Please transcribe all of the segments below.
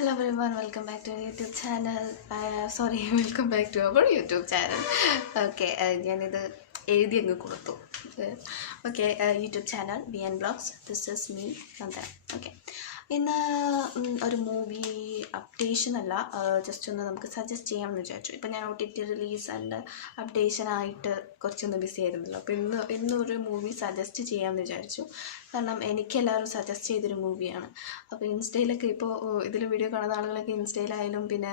Hello everyone, welcome back to our YouTube channel. Welcome back to our YouTube channel. Okay, ഞാനിത് എഴുതി അങ്ങ് കൊടുത്തു. Okay, YouTube channel BN Vlogs. This is me, Nandana. Okay, ഇന്ന് ഒരു movie updation അല്ല, just ഒന്ന് നമുക്ക് suggest ചെയ്യാമെന്ന് വിചാരിച്ചു. ഇപ്പം ഞാൻ OTT റിലീസ് ആൻഡ് അപ്ഡേഷനായിട്ട് കുറച്ചൊന്ന് ബിസി ആയിരുന്നല്ലോ. അപ്പോൾ ഇന്നൊരു മൂവി സജസ്റ്റ് ചെയ്യാമെന്ന് വിചാരിച്ചു. കാരണം എനിക്കെല്ലാവരും സജസ്റ്റ് ചെയ്തൊരു മൂവിയാണ്. അപ്പോൾ ഇൻസ്റ്റയിലൊക്കെ ഇപ്പോൾ ഇതിൽ വീഡിയോ കാണുന്ന ആളുകളൊക്കെ ഇൻസ്റ്റയിലായാലും പിന്നെ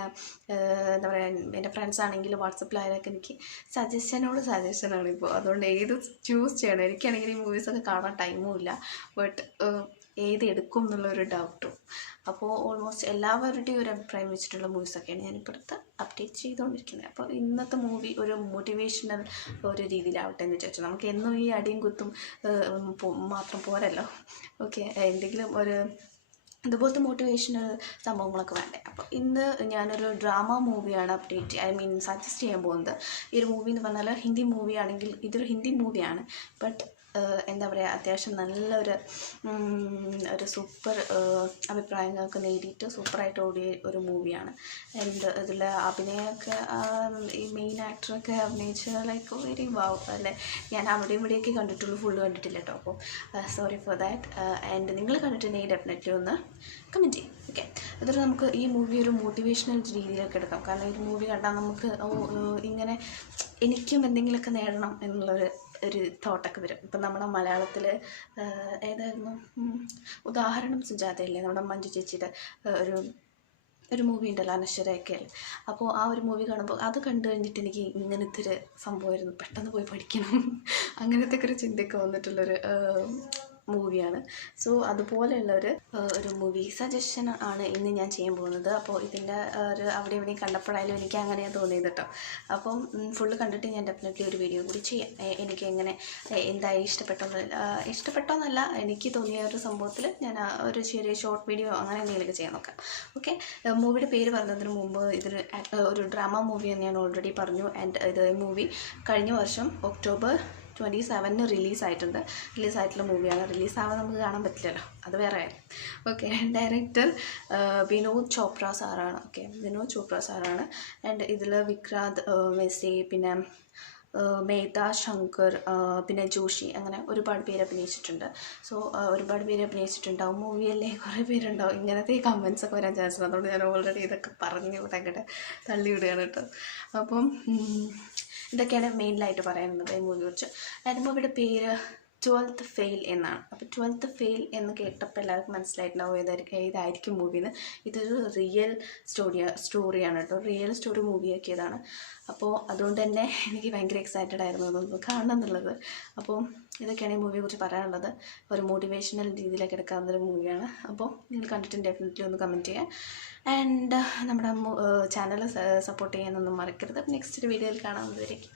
എന്താ പറയുക, എൻ്റെ ഫ്രണ്ട്സ് ആണെങ്കിലും വാട്സപ്പിലായാലൊക്കെ എനിക്ക് സജഷനാണ് ഇപ്പോൾ. അതുകൊണ്ട് ഏത് ചൂസ് ചെയ്യണം. എനിക്കാണെങ്കിൽ ഈ മൂവീസൊക്കെ കാണാൻ ടൈമും ഇല്ല, ബട്ട് ഏത് എടുക്കും എന്നുള്ളൊരു ഡൗട്ടും. അപ്പോൾ ഓൾമോസ്റ്റ് എല്ലാവരുടെയും ഒരു അഭിപ്രായം വെച്ചിട്ടുള്ള മൂവീസൊക്കെയാണ് ഞാനിപ്പോൾ അടുത്ത് അപ്ഡേറ്റ് ചെയ്തുകൊണ്ടിരിക്കുന്നത്. അപ്പോൾ ഇന്നത്തെ മൂവി ഒരു മോട്ടിവേഷണൽ ഒരു രീതിയിലാവട്ടെ എന്ന് വിചാരിച്ചു. നമുക്ക് എന്നും ഈ അടിയും കുത്തും മാത്രം പോരല്ലോ. ഓക്കെ, എന്തെങ്കിലും ഒരു ഇതുപോലത്തെ മോട്ടിവേഷണൽ സംഭവങ്ങളൊക്കെ വേണ്ടേ. അപ്പോൾ ഇന്ന് ഞാനൊരു ഡ്രാമ മൂവിയാണ് സജസ്റ്റ് ചെയ്യാൻ പോകുന്നത്. ഈ ഒരു മൂവി എന്ന് പറഞ്ഞാൽ ഹിന്ദി മൂവിയാണെങ്കിൽ ഇതൊരു ഹിന്ദി മൂവിയാണ്, ബട്ട് എന്താ പറയുക, അത്യാവശ്യം നല്ലൊരു സൂപ്പർ അഭിപ്രായങ്ങളൊക്കെ നേടിയിട്ട് സൂപ്പറായിട്ട് ഓടിയ ഒരു മൂവിയാണ്. ആൻഡ് ഇതിൽ അഭിനയമൊക്കെ ഈ മെയിൻ ആക്ടറൊക്കെ അഭിനയിച്ച ലൈക്ക് വെരി വാവ് അല്ലേ. ഞാൻ അവിടെയും ഇവിടെയൊക്കെ കണ്ടിട്ടുള്ളൂ, ഫുള്ള് കണ്ടിട്ടില്ല കേട്ടോ. അപ്പോൾ സോറി ഫോർ ദാറ്റ്. ആൻഡ് നിങ്ങൾ കണ്ടിട്ടുണ്ടെങ്കിൽ ഡെഫിനറ്റ്ലി ഒന്ന് കമൻറ്റ് ചെയ്യും. ഓക്കെ, എന്നിട്ട് നമുക്ക് ഈ മൂവി ഒരു മോട്ടിവേഷണൽ രീതിയിലൊക്കെ എടുക്കാം. കാരണം ഈ മൂവി കണ്ടാൽ നമുക്ക് ഇങ്ങനെ എനിക്കും എന്തെങ്കിലുമൊക്കെ നേടണം എന്നുള്ളൊരു തോട്ടൊക്കെ വരും. ഇപ്പം നമ്മുടെ മലയാളത്തിൽ ഏതായിരുന്നു ഉദാഹരണം സുജാതയല്ലേ, നമ്മുടെ മഞ്ജു ചേച്ചിയുടെ ഒരു മൂവി ഉണ്ടല്ലോ, അനശ്വരയൊക്കെ. അപ്പോൾ ആ ഒരു മൂവി കാണുമ്പോൾ അത് കണ്ടു കഴിഞ്ഞിട്ട് എനിക്ക് ഇങ്ങനത്തെ ഒരു സംഭവമായിരുന്നു, പെട്ടെന്ന് പോയി പഠിക്കണം അങ്ങനത്തെ ഒരു ചിന്തയൊക്കെ വന്നിട്ടുള്ളൊരു മൂവിയാണ്. സോ അതുപോലെയുള്ള ഒരു മൂവി സജഷൻ ആണ് ഇന്ന് ഞാൻ ചെയ്യാൻ പോകുന്നത്. അപ്പോൾ ഇതിൻ്റെ അവിടെ ഇവിടെയും കണ്ടപ്പോഴായാലും എനിക്ക് അങ്ങനെയാണ് തോന്നിയത് കേട്ടോ. അപ്പം ഫുള്ള് കണ്ടിട്ട് ഞാൻ ഡെഫിനറ്റ്ലി ഒരു വീഡിയോ കൂടി ചെയ്യാം. എനിക്ക് എങ്ങനെ എന്തായി ഇഷ്ടപ്പെട്ടോന്നല്ല, എനിക്ക് തോന്നിയ ഒരു സംഭവത്തിൽ ഞാൻ ഒരു ചെറിയ ഷോർട്ട് വീഡിയോ അങ്ങനെ എന്തെങ്കിലുമൊക്കെ ചെയ്യാൻ നോക്കാം. ഓക്കെ, മൂവിയുടെ പേര് പറഞ്ഞതിന് മുമ്പ് ഒരു ഡ്രാമ മൂവിയെന്ന് ഞാൻ ഓൾറെഡി പറഞ്ഞു. ആൻഡ് ഇത് മൂവി കഴിഞ്ഞ വർഷം October 27 റിലീസായിട്ടുള്ള മൂവിയാണ്. റിലീസാവാൻ നമുക്ക് കാണാൻ പറ്റില്ലല്ലോ, അത് വേറെ കാര്യം. ഓക്കെ, ഡയറക്ടർ വിനോദ് ചോപ്ര സാറാണ്. ആൻഡ് ഇതിൽ വിക്രാന്ത് മെസ്സി, പിന്നെ മേധ ശങ്കർ, പിന്നെ ജോഷി, അങ്ങനെ ഒരുപാട് പേര് അഭിനയിച്ചിട്ടുണ്ട്. സോ ഒരുപാട് പേര് അഭിനയിച്ചിട്ടുണ്ടാവും. മൂവിയല്ലേ, കുറേ പേരുണ്ടാവും. ഇങ്ങനത്തെ കമൻസൊക്കെ വരാൻ ചാൻസ് ഉണ്ട്. അതുകൊണ്ട് ഞാൻ ഓൾറെഡി ഇതൊക്കെ പറഞ്ഞ് ഇവിടെ അങ്ങോട്ട് തള്ളിവിടുകയാണ് കേട്ടോ. അപ്പം ഇതൊക്കെയാണ് മെയിനായിട്ട് പറയാനുള്ളത് ഈ മൂവിയെ കുറിച്ച്. ആൻഡ് മൂവിയുടെ പേര് 12th ഫെയിൽ എന്നാണ്. അപ്പോൾ 12th ഫെയിൽ എന്ന് കേട്ടപ്പോൾ എല്ലാവർക്കും മനസ്സിലായിട്ടുണ്ടാവും ഏതായിരിക്കും മൂവിന്ന്. ഇതൊരു റിയൽ സ്റ്റോറിയാണ് കേട്ടോ. റിയൽ സ്റ്റോറി മൂവിയാക്കിയതാണ്. അപ്പോൾ അതുകൊണ്ട് തന്നെ എനിക്ക് ഭയങ്കര എക്സൈറ്റഡ് ആയിരുന്നു അതൊന്ന് കാണണം എന്നുള്ളത്. അപ്പോൾ ഇതൊക്കെയാണ് ഈ മൂവിയെ കുറിച്ച് പറയാനുള്ളത്. ഒരു മോട്ടിവേഷണൽ രീതിയിലൊക്കെ എടുക്കാവുന്നൊരു മൂവിയാണ്. അപ്പോൾ നിങ്ങൾ കണ്ടിട്ട് ഡെഫിനറ്റ്ലി ഒന്ന് കമൻറ്റ് ചെയ്യാം. ആൻഡ് നമ്മുടെ ചാനൽ സപ്പോർട്ട് ചെയ്യാനൊന്നും മറക്കരുത്. നെക്സ്റ്റ് ഒരു വീഡിയോയിൽ കാണാവുന്നതായിരിക്കും.